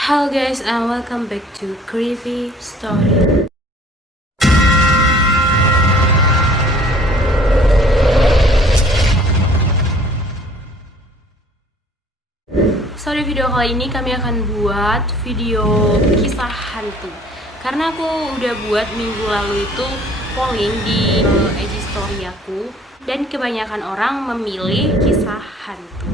Hello guys and welcome back to Creepy Story. Sorry, video kali ini kami akan buat video kisah hantu. Karena aku udah buat minggu lalu itu polling di IG story aku, dan kebanyakan orang memilih kisah hantu.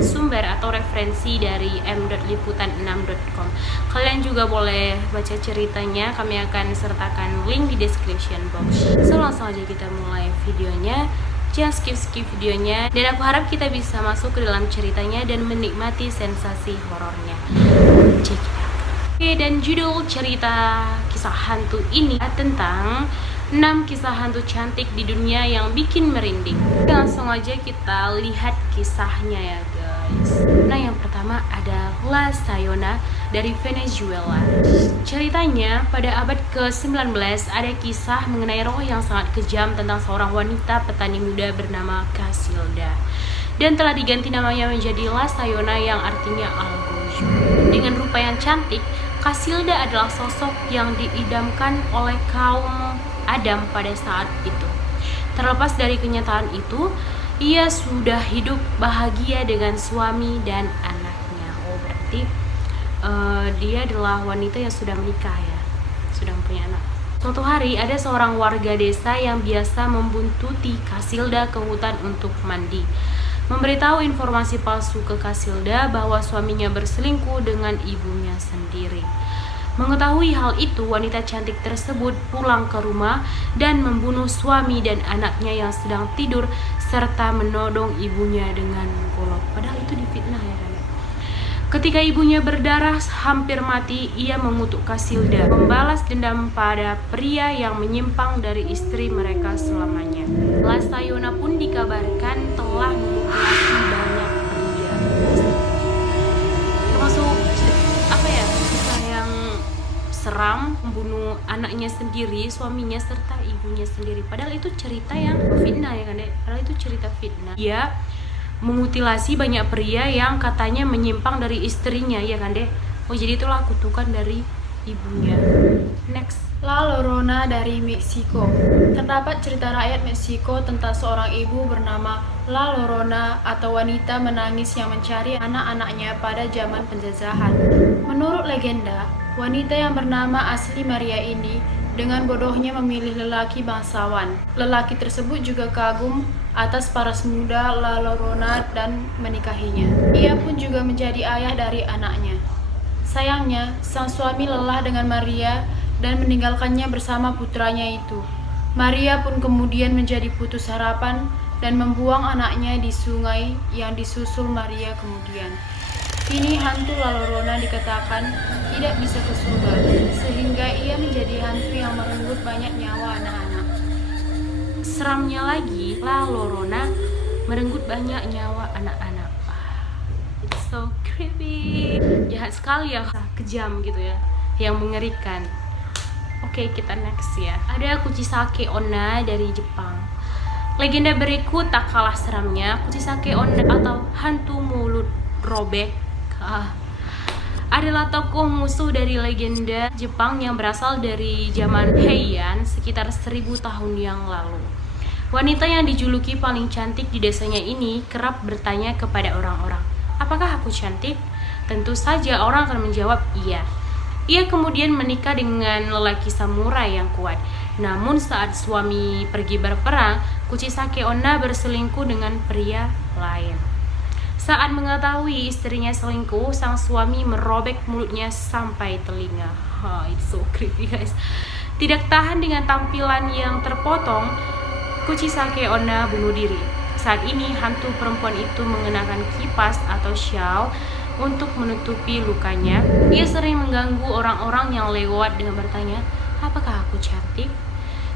Sumber atau referensi dari m.liputan6.com. Kalian juga boleh baca ceritanya, kami akan sertakan link di description box. So langsung aja kita mulai videonya. Jangan skip videonya, dan aku harap kita bisa masuk ke dalam ceritanya dan menikmati sensasi horornya. Check it out. Oke, dan judul cerita kisah hantu ini tentang 6 kisah hantu cantik di dunia yang bikin merinding. Langsung aja kita lihat kisahnya ya guys. Nah, yang pertama ada La Sayona dari Venezuela. Ceritanya pada abad ke-19 ada kisah mengenai roh yang sangat kejam tentang seorang wanita petani muda bernama Casilda, dan telah diganti namanya menjadi La Sayona yang artinya Algojo. Dengan rupa yang cantik, Casilda adalah sosok yang diidamkan oleh kaum Adam pada saat itu. Terlepas dari kenyataan itu, ia sudah hidup bahagia dengan suami dan anaknya. Oh, berarti dia adalah wanita yang sudah menikah ya, sudah punya anak. Suatu hari ada seorang warga desa yang biasa membuntuti Casilda ke hutan untuk mandi, memberitahu informasi palsu ke Casilda bahwa suaminya berselingkuh dengan ibunya sendiri. Mengetahui hal itu, wanita cantik tersebut pulang ke rumah dan membunuh suami dan anaknya yang sedang tidur, serta menodong ibunya dengan golok. Padahal itu difitnah ya kan? Ketika ibunya berdarah hampir mati, ia mengutuk Casilda, membalas dendam pada pria yang menyimpang dari istri mereka selamanya. La Sayona pun dikabarkan telah memutilasi banyak pria. Termasuk kisah yang seram, membunuh anaknya sendiri, suaminya serta ibunya sendiri. Padahal itu cerita yang fitnah ya kan dek? Padahal itu cerita fitnah. Dia memutilasi banyak pria yang katanya menyimpang dari istrinya ya kan deh. Oh, jadi itulah kutukan dari ibunya. Next, La Llorona dari Meksiko. Terdapat cerita rakyat Meksiko tentang seorang ibu bernama La Llorona atau wanita menangis yang mencari anak-anaknya pada zaman penjajahan. Menurut legenda, wanita yang bernama asli Maria ini dengan bodohnya memilih lelaki bangsawan. Lelaki tersebut juga kagum atas paras muda La Llorona dan menikahinya. Ia pun juga menjadi ayah dari anaknya. Sayangnya, sang suami lelah dengan Maria dan meninggalkannya bersama putranya itu. Maria pun kemudian menjadi putus harapan dan membuang anaknya di sungai yang disusul Maria kemudian. Kini hantu La Llorona dikatakan tidak bisa ke surga, sehingga ia menjadi hantu yang merenggut banyak nyawa anak-anak. seramnya lagi, La Llorona merenggut banyak nyawa anak-anak. It's so creepy. Jahat sekali ya, kejam gitu ya, yang mengerikan. Oke, kita next ya. Ada Kuchisake Onna dari Jepang. Legenda berikut tak kalah seramnya. Kuchisake Onna atau hantu mulut robek adalah tokoh musuh dari legenda Jepang yang berasal dari zaman Heian sekitar 1000 tahun yang lalu. Wanita yang dijuluki paling cantik di desanya ini kerap bertanya kepada orang-orang, "Apakah aku cantik?" Tentu saja orang akan menjawab iya. Ia kemudian menikah dengan lelaki samurai yang kuat. Namun saat suami pergi berperang, Kuchisake Onna berselingkuh dengan pria lain. Saat mengetahui istrinya selingkuh, sang suami merobek mulutnya sampai telinga. It's so creepy guys. Tidak tahan dengan tampilan yang terpotong, Kuchisake Onna bunuh diri. Saat ini hantu perempuan itu mengenakan kipas atau shawl untuk menutupi lukanya. Ia sering mengganggu orang-orang yang lewat dengan bertanya, "Apakah aku cantik?"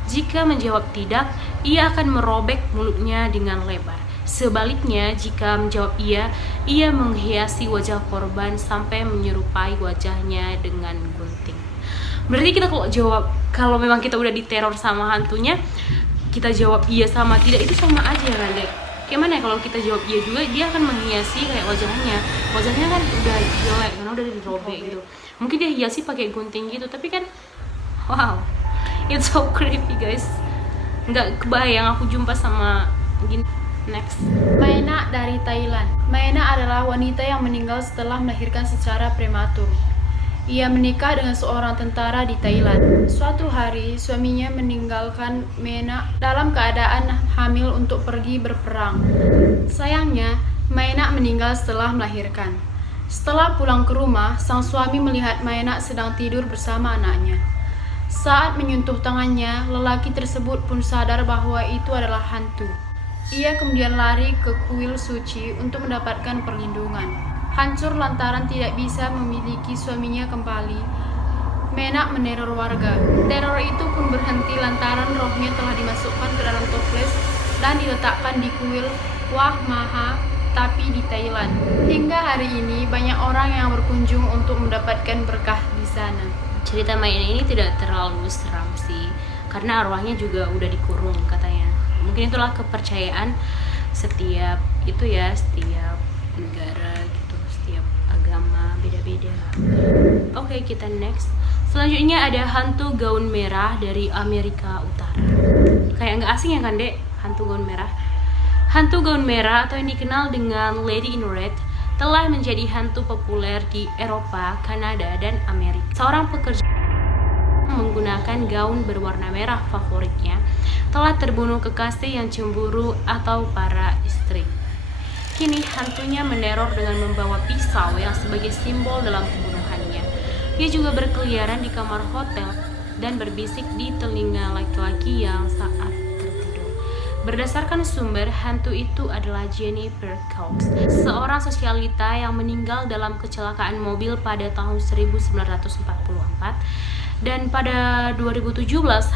Jika menjawab tidak, ia akan merobek mulutnya dengan lebar. Sebaliknya, jika menjawab iya, ia menghiasi wajah korban sampai menyerupai wajahnya dengan gunting. Berarti kita kalau memang kita udah diteror sama hantunya, kita jawab iya sama tidak, itu sama aja kan dek? Gimana ya kalau kita jawab iya juga, dia akan menghiasi kayak wajahnya kan udah jelek karena udah dirobek gitu. Mungkin dia hiasi pakai gunting gitu, tapi kan wow, it's so creepy guys. Nggak kebayang aku jumpa sama gini. Next, Maena dari Thailand. Maena adalah wanita yang meninggal setelah melahirkan secara prematur. Ia menikah dengan seorang tentara di Thailand. Suatu hari, suaminya meninggalkan Maena dalam keadaan hamil untuk pergi berperang. Sayangnya, Maena meninggal setelah melahirkan. Setelah pulang ke rumah, sang suami melihat Maena sedang tidur bersama anaknya. Saat menyentuh tangannya, lelaki tersebut pun sadar bahwa itu adalah hantu. Ia kemudian lari ke kuil suci untuk mendapatkan perlindungan. Hancur lantaran tidak bisa memiliki suaminya kembali, Maena meneror warga. Teror itu pun berhenti lantaran rohnya telah dimasukkan ke dalam toples dan diletakkan di kuil Wah Maha Tapi di Thailand. Hingga hari ini banyak orang yang berkunjung untuk mendapatkan berkah di sana. cerita Maena ini tidak terlalu seram sih, karena arwahnya juga udah dikurung katanya. Mungkin itulah kepercayaan setiap setiap negara gitu, setiap agama beda-beda. Oke, kita next. Selanjutnya ada hantu gaun merah dari Amerika Utara. Kayak nggak asing ya kan dek, hantu gaun merah. Hantu gaun merah atau yang dikenal dengan Lady in Red telah menjadi hantu populer di Eropa, Kanada, dan Amerika. Seorang pekerja menggunakan gaun berwarna merah favoritnya telah terbunuh kekasih yang cemburu atau para istri. Kini hantunya meneror dengan membawa pisau yang sebagai simbol dalam pembunuhannya. Ia juga berkeliaran di kamar hotel dan berbisik di telinga laki-laki yang saat tertidur. Berdasarkan sumber, hantu itu adalah Jennifer Cox, seorang sosialita yang meninggal dalam kecelakaan mobil pada tahun 1944. Dan pada 2017,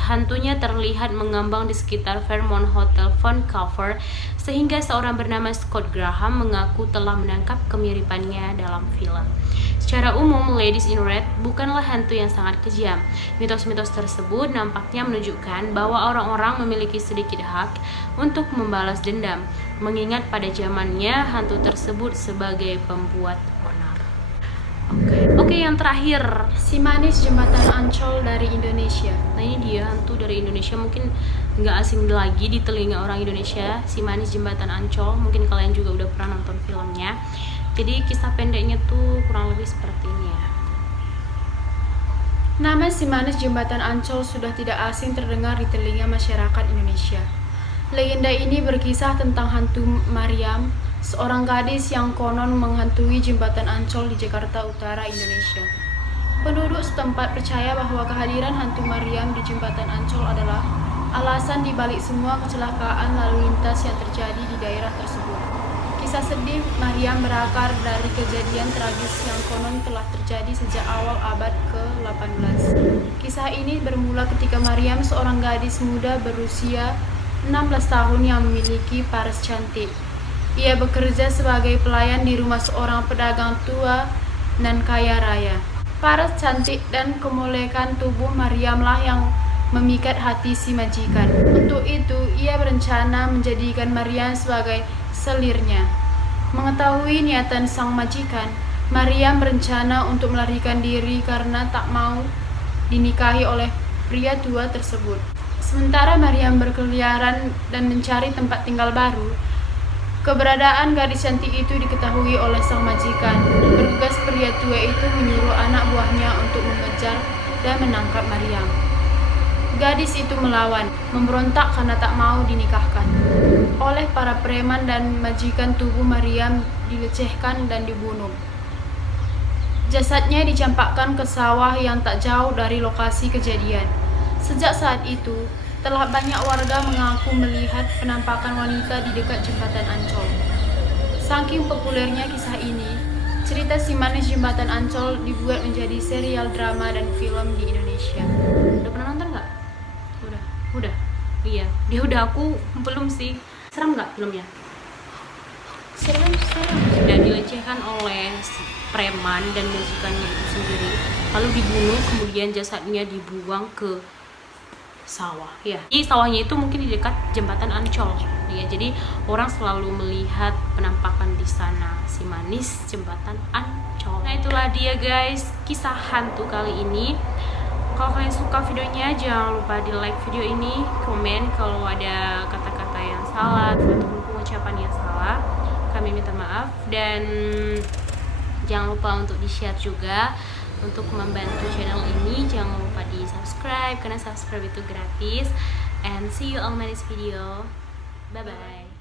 hantunya terlihat mengambang di sekitar Fairmont Hotel Vancouver, sehingga seorang bernama Scott Graham mengaku telah menangkap kemiripannya dalam film. Secara umum, Ladies in Red bukanlah hantu yang sangat kejam. Mitos-mitos tersebut nampaknya menunjukkan bahwa orang-orang memiliki sedikit hak untuk membalas dendam, mengingat pada zamannya hantu tersebut sebagai pembuat onar. Oke, yang terakhir, Si Manis Jembatan Ancol dari Indonesia. nah ini dia hantu dari Indonesia, mungkin nggak asing lagi di telinga orang Indonesia. Si Manis Jembatan Ancol, mungkin kalian juga udah pernah nonton filmnya. Jadi kisah pendeknya tuh kurang lebih seperti ini ya. Nama Si Manis Jembatan Ancol sudah tidak asing terdengar di telinga masyarakat Indonesia. Legenda ini berkisah tentang hantu Mariam, seorang gadis yang konon menghantui jembatan Ancol di Jakarta Utara, Indonesia. Penduduk setempat percaya bahwa kehadiran hantu Mariam di jembatan Ancol adalah alasan dibalik semua kecelakaan lalu lintas yang terjadi di daerah tersebut. Kisah sedih Mariam berakar dari kejadian tragis yang konon telah terjadi sejak awal abad ke-18. Kisah ini bermula ketika Mariam, seorang gadis muda berusia 16 tahun yang memiliki paras cantik. Ia bekerja sebagai pelayan di rumah seorang pedagang tua dan kaya raya. Paras cantik dan kemolekan tubuh Mariamlah yang memikat hati si majikan. Untuk itu, ia berencana menjadikan Mariam sebagai selirnya. Mengetahui niatan sang majikan, Mariam berencana untuk melarikan diri karena tak mau dinikahi oleh pria tua tersebut. Sementara Mariam berkeliaran dan mencari tempat tinggal baru, keberadaan gadis cantik itu diketahui oleh sang majikan. Bergegas pria tua itu menyuruh anak buahnya untuk mengejar dan menangkap Mariam. Gadis itu melawan, memberontak karena tak mau dinikahkan. Oleh para preman dan majikan, tubuh Mariam dilecehkan dan dibunuh. Jasadnya dicampakkan ke sawah yang tak jauh dari lokasi kejadian. Sejak saat itu, telah banyak warga mengaku melihat penampakan wanita di dekat jembatan Ancol. Saking populernya kisah ini, cerita Si Manis Jembatan Ancol dibuat menjadi serial drama dan film di Indonesia. Udah pernah nonton nggak? Udah. Iya, dia udah, aku belum sih. Seram nggak filmnya? Serem. Dan dilecehkan oleh preman dan majikannya itu sendiri, lalu dibunuh, kemudian jasadnya dibuang ke sawah ya. Di sawahnya itu mungkin di dekat jembatan Ancol ya. Jadi orang selalu melihat penampakan di sana, si manis jembatan Ancol. Nah itulah dia guys kisah hantu kali ini. Kalau kalian suka videonya jangan lupa di like video ini, komen kalau ada kata-kata yang salah ataupun pengucapan yang salah, kami minta maaf. Dan jangan lupa untuk di share juga. Untuk membantu channel ini jangan lupa di subscribe karena subscribe itu gratis. And see you on my next video. Bye bye.